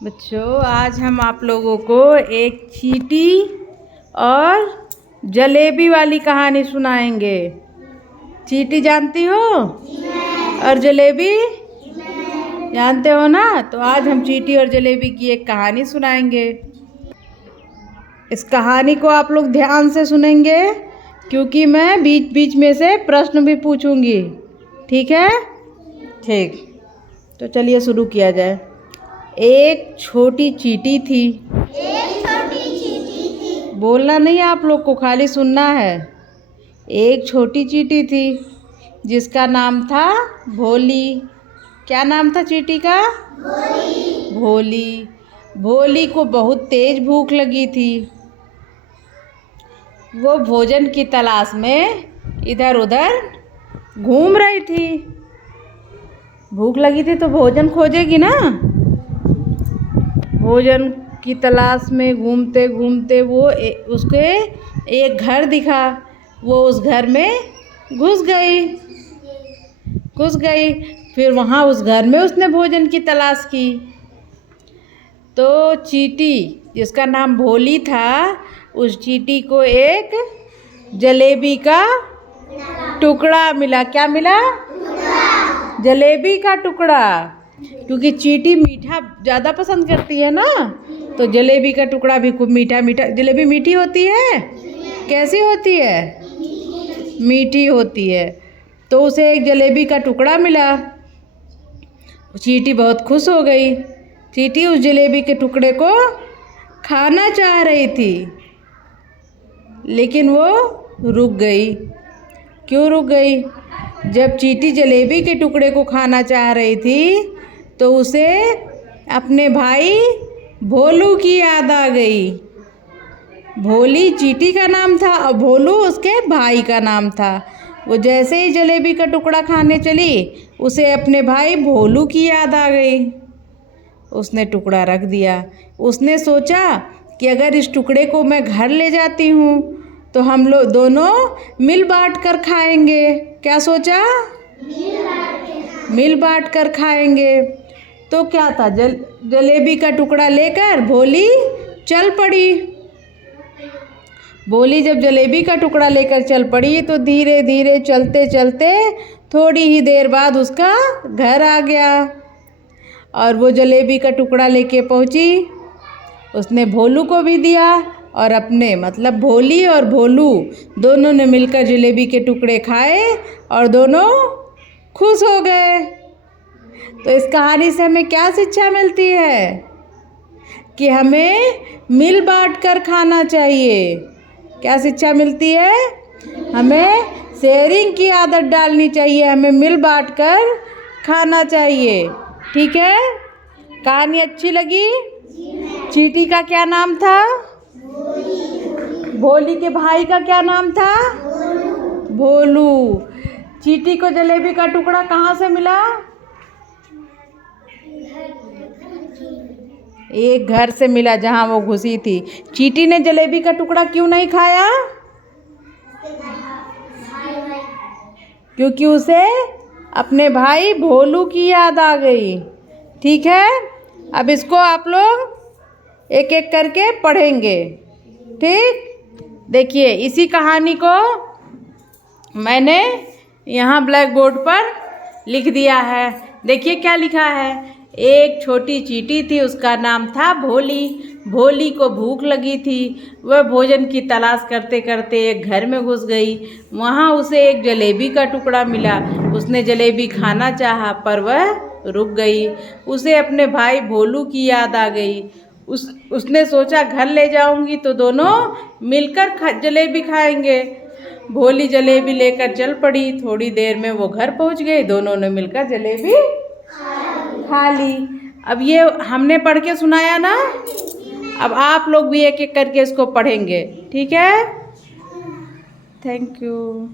बच्चों, आज हम आप लोगों को एक चींटी और जलेबी वाली कहानी सुनाएंगे। चींटी जानती हो और जलेबी जानते हो ना? तो आज हम चींटी और जलेबी की एक कहानी सुनाएंगे। इस कहानी को आप लोग ध्यान से सुनेंगे क्योंकि मैं बीच बीच में से प्रश्न भी पूछूंगी। ठीक है? ठीक, तो चलिए शुरू किया जाए। एक छोटी चींटी थी। बोलना नहीं है आप लोग को, खाली सुनना है। एक छोटी चींटी थी जिसका नाम था भोली। क्या नाम था चींटी का? भोली। भोली को बहुत तेज भूख लगी थी। वो भोजन की तलाश में इधर उधर घूम रही थी। भूख लगी थी तो भोजन खोजेगी ना। भोजन की तलाश में घूमते घूमते वो उसके एक घर दिखा। वो उस घर में घुस गई। फिर वहाँ उस घर में उसने भोजन की तलाश की तो चींटी जिसका नाम भोली था, उस चींटी को एक जलेबी का टुकड़ा मिला। क्या मिला? जलेबी का टुकड़ा। क्योंकि चींटी मीठा ज़्यादा पसंद करती है ना, तो जलेबी का टुकड़ा भी खूब मीठा मीठा। जलेबी मीठी होती है। कैसी होती है? मीठी होती है। तो उसे एक जलेबी का टुकड़ा मिला। चींटी बहुत खुश हो गई। चींटी उस जलेबी के टुकड़े को खाना चाह रही थी, लेकिन वो रुक गई। क्यों रुक गई? जब चींटी जलेबी के टुकड़े को खाना चाह रही थी तो उसे अपने भाई भोलू की याद आ गई। भोली चींटी का नाम था और भोलू उसके भाई का नाम था। वो जैसे ही जलेबी का टुकड़ा खाने चली, उसे अपने भाई भोलू की याद आ गई। उसने टुकड़ा रख दिया। उसने सोचा कि अगर इस टुकड़े को मैं घर ले जाती हूँ तो हम लोग दोनों मिल बांट कर खाएंगे। क्या सोचा? मिल बांट कर खाएंगे। तो क्या था, जलेबी का टुकड़ा लेकर भोली चल पड़ी। भोली जब जलेबी का टुकड़ा लेकर चल पड़ी तो धीरे धीरे चलते चलते थोड़ी ही देर बाद उसका घर आ गया और वो जलेबी का टुकड़ा लेके पहुंची। उसने भोलू को भी दिया और अपने मतलब भोली और भोलू दोनों ने मिलकर जलेबी के टुकड़े खाए और दोनों खुश हो गए। तो इस कहानी से हमें क्या शिक्षा मिलती है? कि हमें मिल बांट कर खाना चाहिए। क्या शिक्षा मिलती है? हमें शेयरिंग की आदत डालनी चाहिए। हमें मिल बांट कर खाना चाहिए। ठीक है? कहानी अच्छी लगी? चींटी का क्या नाम था? भोली के भाई का क्या नाम था? भोलू। चींटी को जलेबी का टुकड़ा कहाँ से मिला? एक घर से मिला जहाँ वो घुसी थी। चींटी ने जलेबी का टुकड़ा क्यों नहीं खाया? क्योंकि उसे अपने भाई भोलू की याद आ गई। ठीक है? अब इसको आप लोग एक एक करके पढ़ेंगे। ठीक? देखिए, इसी कहानी को मैंने यहाँ ब्लैक बोर्ड पर लिख दिया है। देखिए क्या लिखा है। एक छोटी चींटी थी, उसका नाम था भोली। भोली को भूख लगी थी। वह भोजन की तलाश करते करते एक घर में घुस गई। वहाँ उसे एक जलेबी का टुकड़ा मिला। उसने जलेबी खाना चाहा पर वह रुक गई। उसे अपने भाई भोलू की याद आ गई। उसने सोचा घर ले जाऊंगी तो दोनों मिलकर जलेबी खाएंगे। भोली जलेबी लेकर चल पड़ी। थोड़ी देर में वो घर पहुंच गई। दोनों ने मिलकर जलेबी खा ली। अब ये हमने पढ़ के सुनाया ना, अब आप लोग भी एक एक करके इसको पढ़ेंगे। ठीक है? Thank you.